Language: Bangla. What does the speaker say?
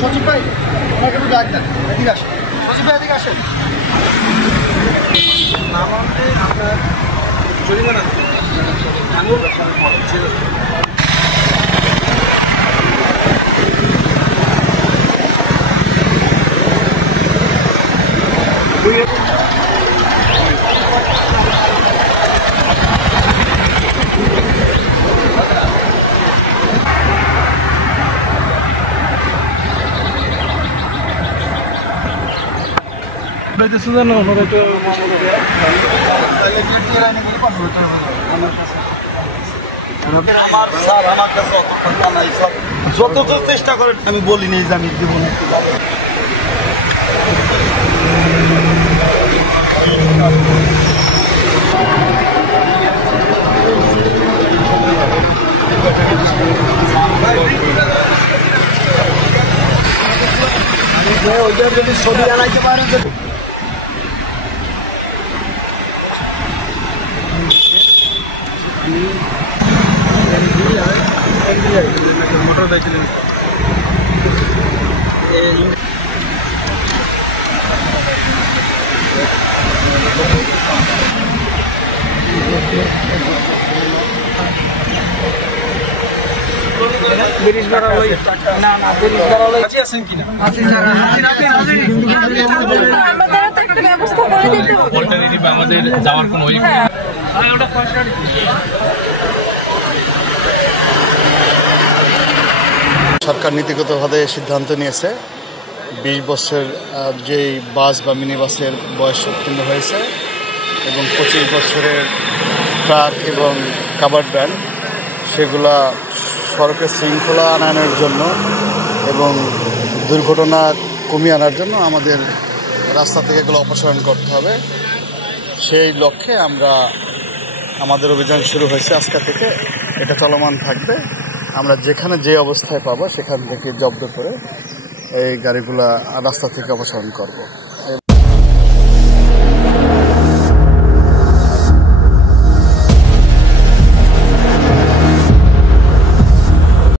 সচিব ভাই ওনাকে একটু ডাক দেন, এদিকে আসেন। সচিব ভাই এদিকে আসেন। নামান্তে আপনার জরিমানা যত চেষ্টা করে আমি বলিনি যে আমি দেবো না। ওইটার যদি ছবি আনাইতে পারেন মোটর সাইকেল আমাদের যাওয়ার কোনো সরকার নীতিগতভাবে সিদ্ধান্ত নিয়েছে 20 বছর যেই বাস বা মিনি বাসের বয়স উত্তীর্ণ হয়েছে এবং 25 বছরের ট্রাক এবং কাভার্ড ভ্যান সেগুলা সড়কের শৃঙ্খলা আনানোর জন্য এবং দুর্ঘটনা কমিয়ে আনার জন্য আমাদের রাস্তা থেকে এগুলো অপসারণ করতে হবে। সেই লক্ষ্যে আমাদের অভিযান শুরু হয়েছে আজকে থেকে, এটা চলমান থাকবে। আমরা যেখানে যে অবস্থায় পাবো সেখান থেকে জব্দ করে এই গাড়িগুলা রাস্তা থেকে অপসারণ করব।